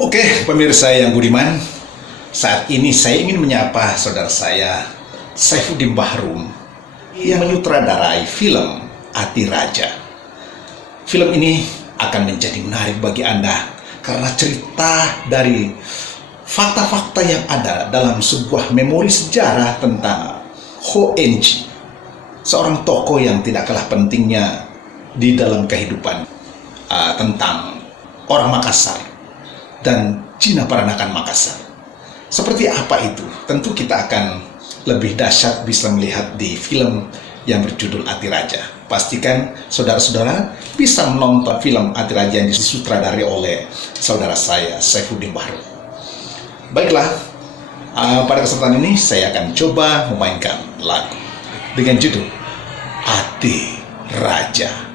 Oke, pemirsa yang budiman, saat ini saya ingin menyapa saudara saya, Saifuddin Bahrum, yang menyutradarai film Ati Raja. Film ini akan menjadi menarik bagi Anda karena cerita dari fakta-fakta yang ada dalam sebuah memori sejarah tentang Ho Enji, seorang tokoh yang tidak kalah pentingnya di dalam kehidupan tentang orang Makassar dan Cina Peranakan Makassar. Seperti apa itu? Tentu kita akan lebih dahsyat bisa melihat di film yang berjudul Ati Raja. Pastikan saudara-saudara bisa menonton film Ati Raja yang disutradari oleh saudara saya, Saifuddin Bahrum. Baiklah, pada kesempatan ini saya akan coba memainkan lagu dengan judul Ati Raja.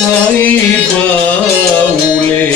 sai baule.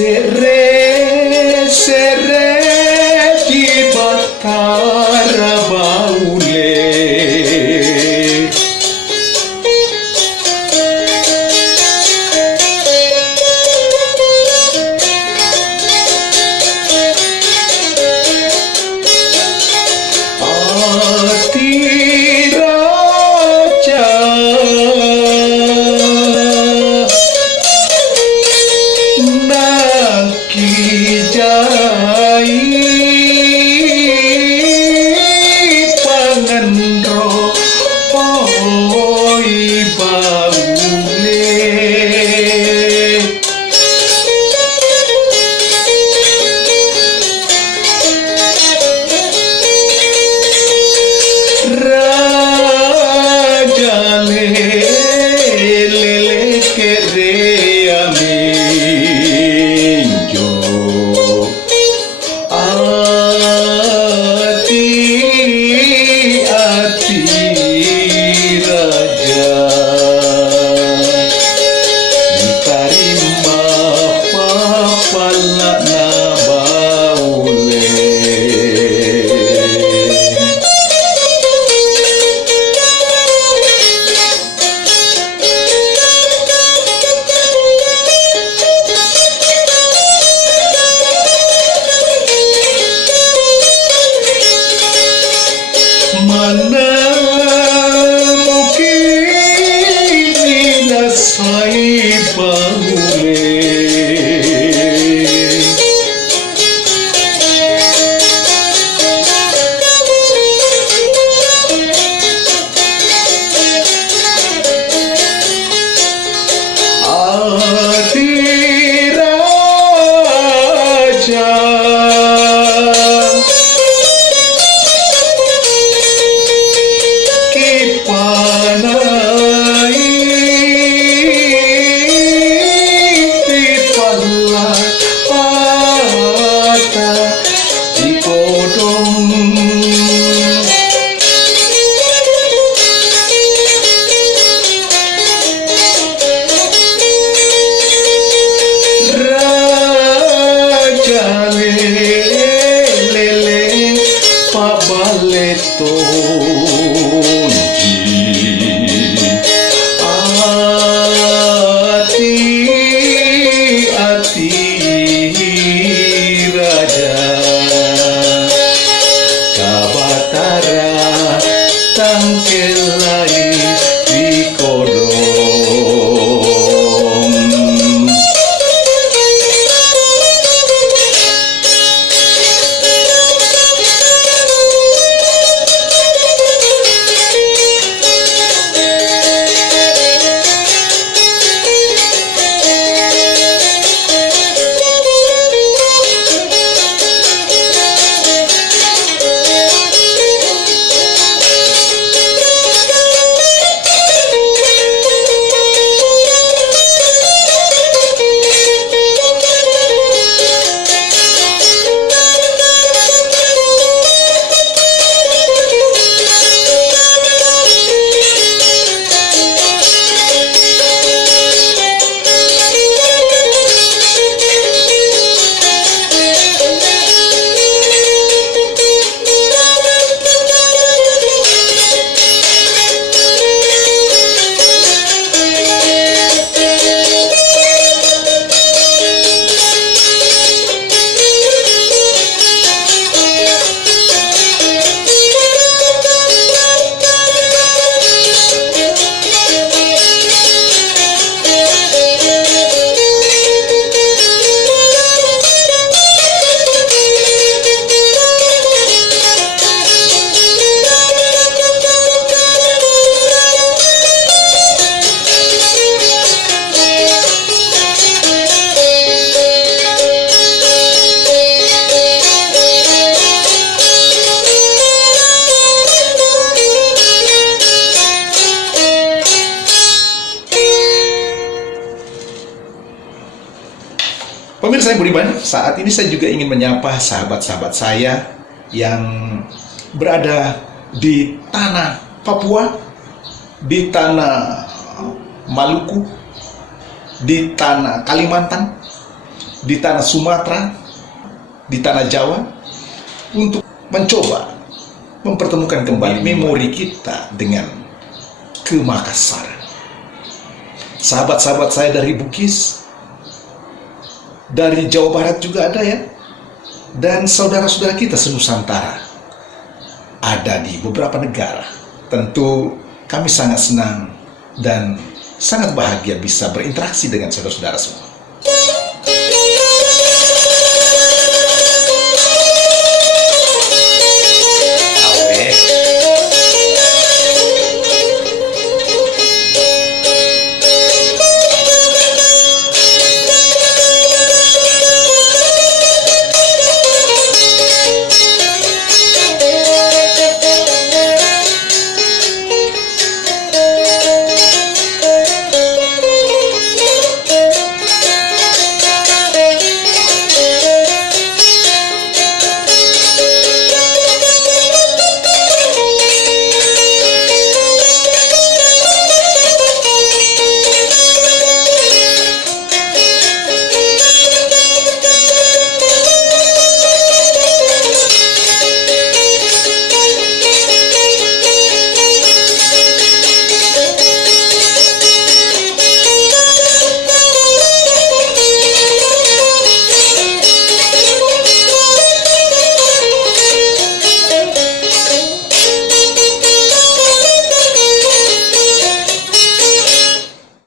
Sere, sere di Batara Baule. Ati Raja Kijai pangendro oi baule. Raja lele kere aminjo ati raja diterima papala na baule. Mana mungkin nasai baule. Ati Raja saya Budiman. Saat ini saya juga ingin menyapa sahabat-sahabat saya yang berada di tanah Papua, di tanah Maluku, di tanah Kalimantan, di tanah Sumatera, di tanah Jawa, untuk mencoba mempertemukan kembali memori kita dengan ke Makassar. Sahabat-sahabat saya dari Bugis, dari Jawa Barat juga ada ya, dan saudara-saudara kita senusantara ada di beberapa negara. Tentu kami sangat senang dan sangat bahagia bisa berinteraksi dengan saudara-saudara semua.